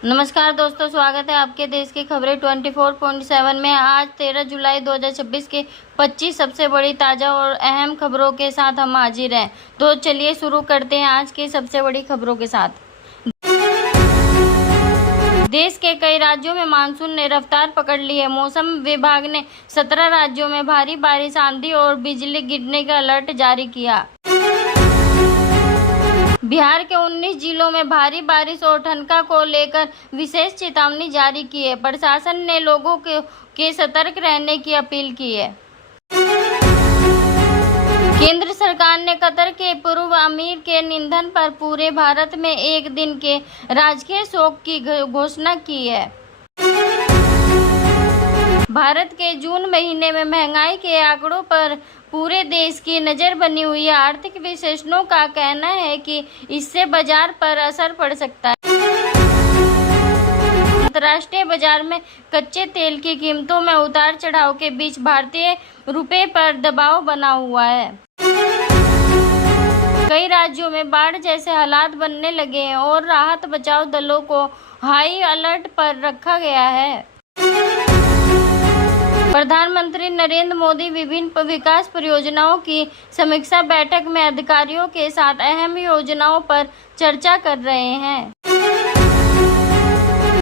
नमस्कार दोस्तों, स्वागत है आपके देश की खबरें 24/7 में। आज 13 जुलाई 2026 के 25 सबसे बड़ी ताज़ा और अहम खबरों के साथ हम हाजिर हैं। तो चलिए शुरू करते हैं आज की सबसे बड़ी खबरों के साथ। देश के कई राज्यों में मानसून ने रफ्तार पकड़ ली है। मौसम विभाग ने 17 राज्यों में भारी बारिश, आंधी और बिजली गिरने का अलर्ट जारी किया। बिहार के 19 जिलों में भारी बारिश और ठनका को लेकर विशेष चेतावनी जारी की है। प्रशासन ने लोगों के सतर्क रहने की अपील की है। केंद्र सरकार ने कतर के पूर्व अमीर के निधन पर पूरे भारत में एक दिन के राजकीय शोक की घोषणा की है। भारत के जून महीने में महंगाई के आंकड़ों पर पूरे देश की नज़र बनी हुई है। आर्थिक विशेषज्ञों का कहना है कि इससे बाजार पर असर पड़ सकता है। अंतर्राष्ट्रीय बाजार में कच्चे तेल की कीमतों में उतार चढ़ाव के बीच भारतीय रुपये पर दबाव बना हुआ है। कई राज्यों में बाढ़ जैसे हालात बनने लगे हैं और राहत बचाव दलों को हाई अलर्ट पर रखा गया है। प्रधानमंत्री नरेंद्र मोदी विभिन्न विकास परियोजनाओं की समीक्षा बैठक में अधिकारियों के साथ अहम योजनाओं पर चर्चा कर रहे हैं।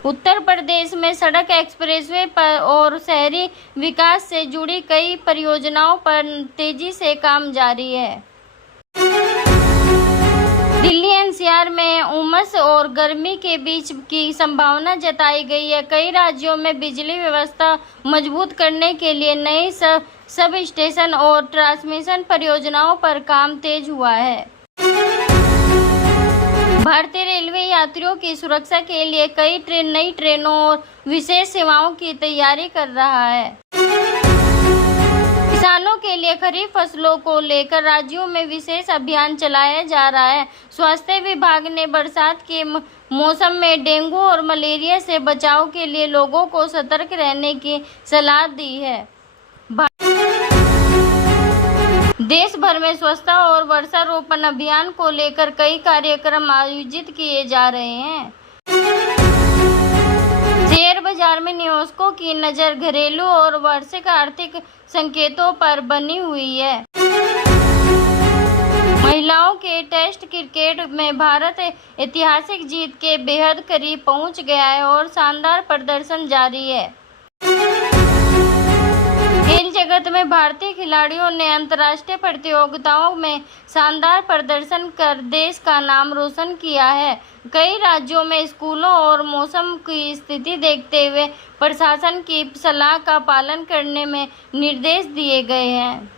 उत्तर प्रदेश में सड़क, एक्सप्रेसवे पर और शहरी विकास से जुड़ी कई परियोजनाओं पर तेजी से काम जारी है। दिल्ली एनसीआर में उमस और गर्मी के बीच की संभावना जताई गई है। कई राज्यों में बिजली व्यवस्था मजबूत करने के लिए नए सब स्टेशन और ट्रांसमिशन परियोजनाओं पर काम तेज हुआ है। भारतीय रेलवे यात्रियों की सुरक्षा के लिए कई नई ट्रेनों और विशेष सेवाओं की तैयारी कर रहा है। किसानों के लिए खरीफ फसलों को लेकर राज्यों में विशेष अभियान चलाया जा रहा है। स्वास्थ्य विभाग ने बरसात के मौसम में डेंगू और मलेरिया से बचाव के लिए लोगों को सतर्क रहने की सलाह दी है। देश भर में स्वच्छता और वृक्षारोपण अभियान को लेकर कई कार्यक्रम आयोजित किए जा रहे हैं। शेयर बाजार में निवेशकों की नज़र घरेलू और वार्षिक आर्थिक संकेतों पर बनी हुई है। महिलाओं के टेस्ट क्रिकेट में भारत ऐतिहासिक जीत के बेहद करीब पहुंच गया है और शानदार प्रदर्शन जारी है। खेल जगत में भारतीय खिलाड़ियों ने अंतर्राष्ट्रीय प्रतियोगिताओं में शानदार प्रदर्शन कर देश का नाम रोशन किया है। कई राज्यों में स्कूलों और मौसम की स्थिति देखते हुए प्रशासन की सलाह का पालन करने में निर्देश दिए गए हैं।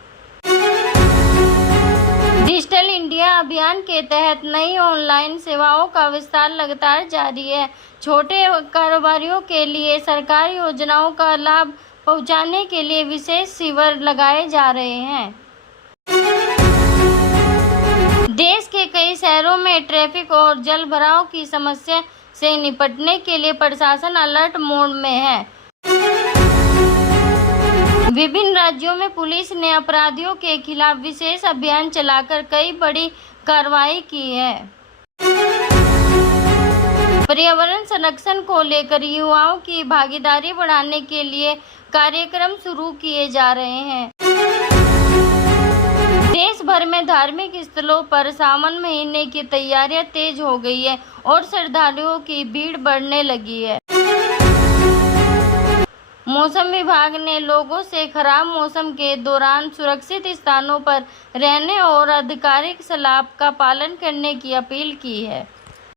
डिजिटल इंडिया अभियान के तहत नई ऑनलाइन सेवाओं का विस्तार लगातार जारी है। छोटे कारोबारियों के लिए सरकारी योजनाओं का लाभ पहुंचाने के लिए विशेष शिविर लगाए जा रहे हैं। देश के कई शहरों में ट्रैफिक और जल भराव की समस्या से निपटने के लिए प्रशासन अलर्ट मोड में है। विभिन्न राज्यों में पुलिस ने अपराधियों के खिलाफ विशेष अभियान चलाकर कई बड़ी कार्रवाई की है। पर्यावरण संरक्षण को लेकर युवाओं की भागीदारी बढ़ाने के लिए कार्यक्रम शुरू किए जा रहे हैं। देश भर में धार्मिक स्थलों पर सावन महीने की तैयारियां तेज हो गई है और श्रद्धालुओं की भीड़ बढ़ने लगी है। मौसम विभाग ने लोगों से खराब मौसम के दौरान सुरक्षित स्थानों पर रहने और आधिकारिक सलाह का पालन करने की अपील की है।